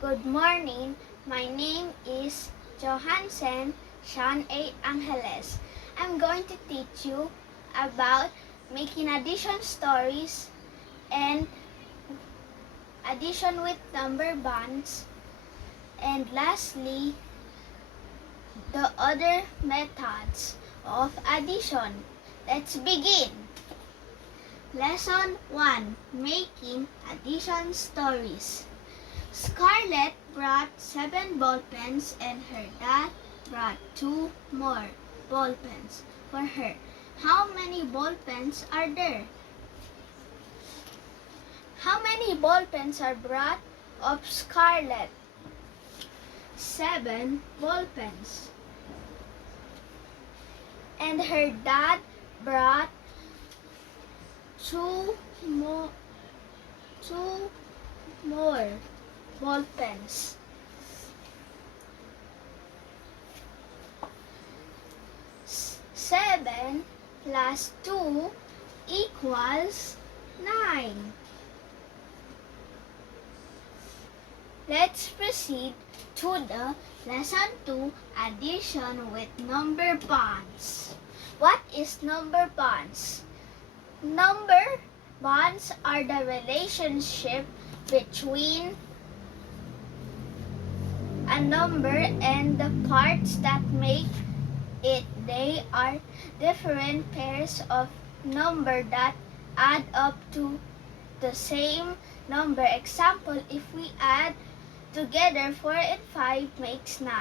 Good morning. My name is Johansen Sean A. Angeles. I'm going to teach you about making addition stories and addition with number bonds, and lastly, the other methods of addition. Let's begin. Lesson 1. Making addition stories. Scarlett brought 7 ball pens and her dad brought 2 more ball pens for her. How many ball pens are there? How many ball pens are brought of Scarlett? 7 ball pens. And her dad brought 2 more ball pens. 7 plus 2 equals 9. Let's proceed to the lesson 2, addition with number bonds. What is number bonds? Number bonds are the relationship between a number and the parts that make it. They are different pairs of number that add up to the same number. Example, if we add together 4 and 5 makes 9.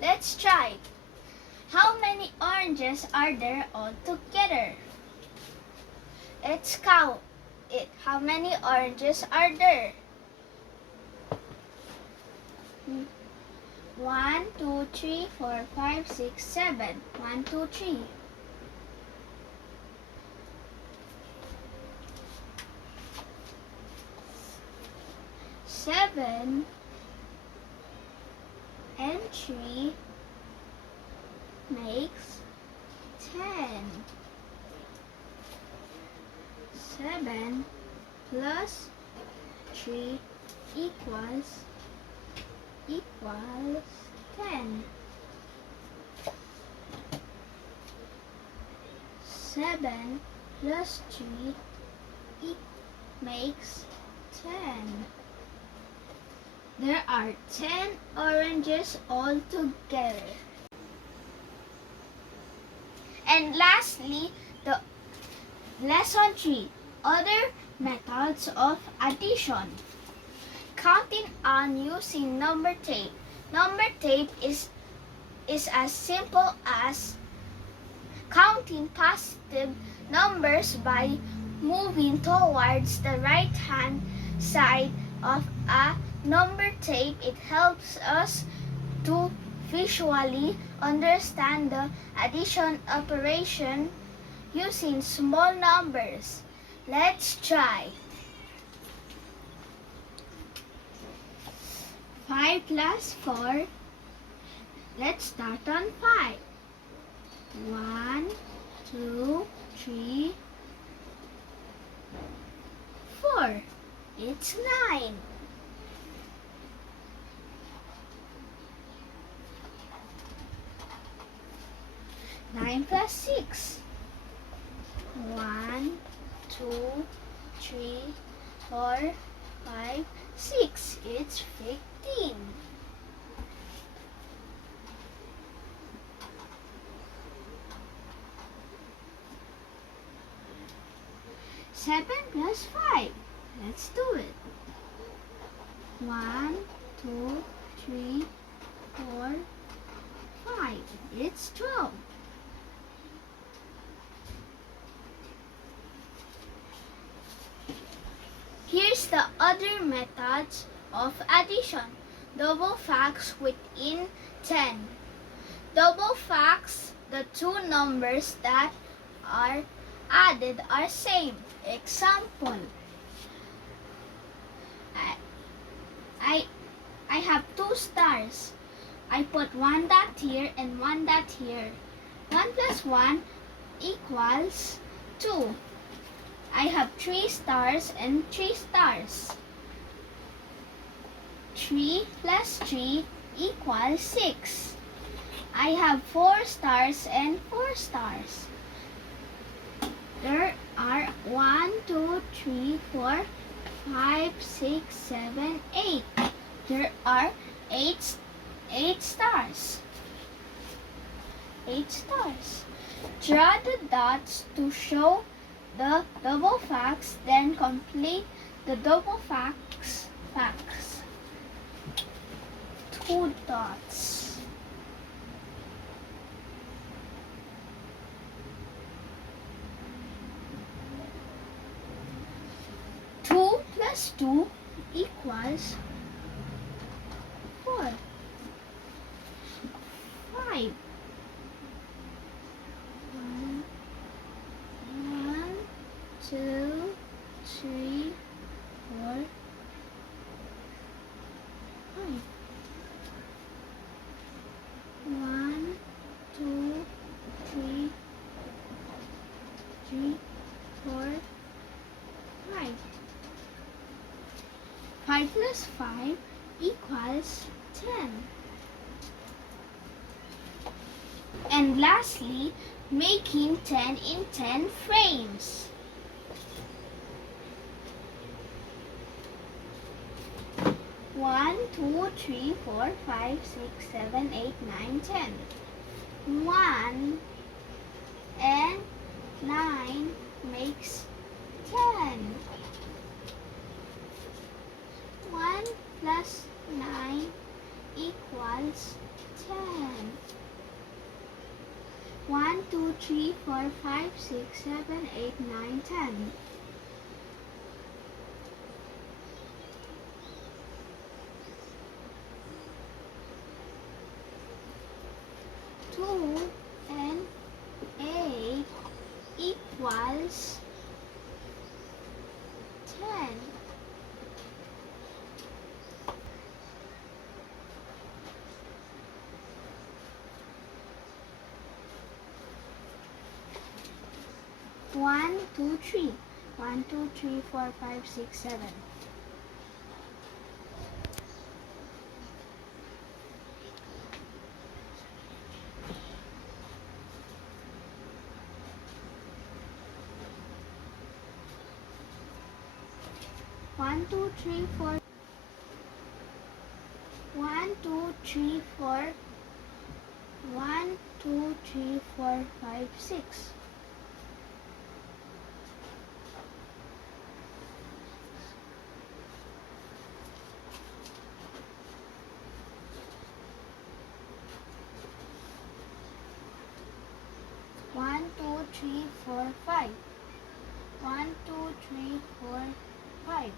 Let's try. How many oranges are there all together? Let's count it. How many oranges are there? 1, 2, 3, 4, 5, 6, 7. 1, 2, 3. Seven and 3 makes 10. 7 plus 3 equals 10. 7 plus 3 makes 10. There are 10 oranges all together. And lastly, the lesson 3, other methods of addition. Counting on using number tape. Number tape is as simple as counting positive numbers by moving towards the right hand side of a number tape. It helps us to visually understand the addition operation using small numbers. Let's try. 5 plus 4. Let's start on 5. 1, 2, 3, 4. It's 9. 9 plus 6. 1, 2, 3, 4, 5, 6. It's 15. 7 plus 5. Let's do it. 1, 2, 3, 4, 5. It's 12. Here's the other methods of addition. Double facts within 10. Double facts, the two numbers that are added are same. Example, I have 2 stars. I put 1 dot here and 1 dot here. 1 plus 1 equals 2. I have 3 stars and 3 stars. 3 plus 3 equals 6. I have 4 stars and 4 stars. There are 1, 2, 3, 4, 5, 6, 7, 8. There are 8 stars. 8 stars. Draw the dots to show the double facts, then complete the double facts. 2 dots. Two plus 2 equals 4. 5. 1, 2, 3, 4, 5. 1, 2, 3, 4, 5. 5 plus 5 equals 10. And lastly, making 10 in 10 frames. 1, 2, 3, 4, 5, 6, 7, 8, 9, 10. 1 and 9 makes 10. 1 plus 9 equals 10. 1, 2, 3, 4, 5, 6, 7, 8, 9, 10. Two and 8 equals 10. One, two, three. 1, 2, 3, 4, 5, 6, 7. One, two, three, four. 1, 2, 3, 4. 1, 2, 3, 4, 5, 6. 1, 2, 3, 4, 5. 1, 2, 3, 4, 5.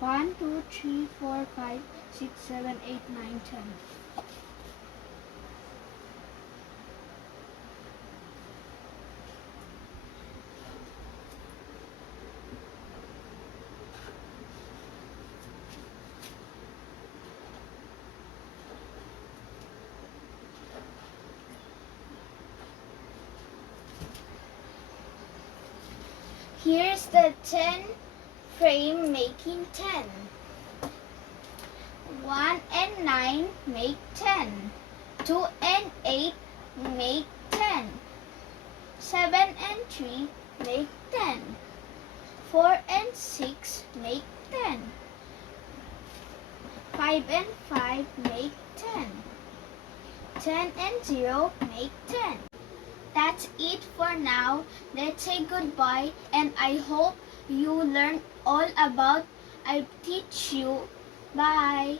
1, 2, 3, 4, 5, 6, 7, 8, 9, 10. Here's the 10 frame making 10. 1 and 9 make 10. 2 and 8 make 10. 7 and 3 make 10. 4 and 6 make 10. 5 and 5 make 10. 10 and 0 make 10. That's it for now. Let's say goodbye, and I hope you learn all about I teach you. Bye.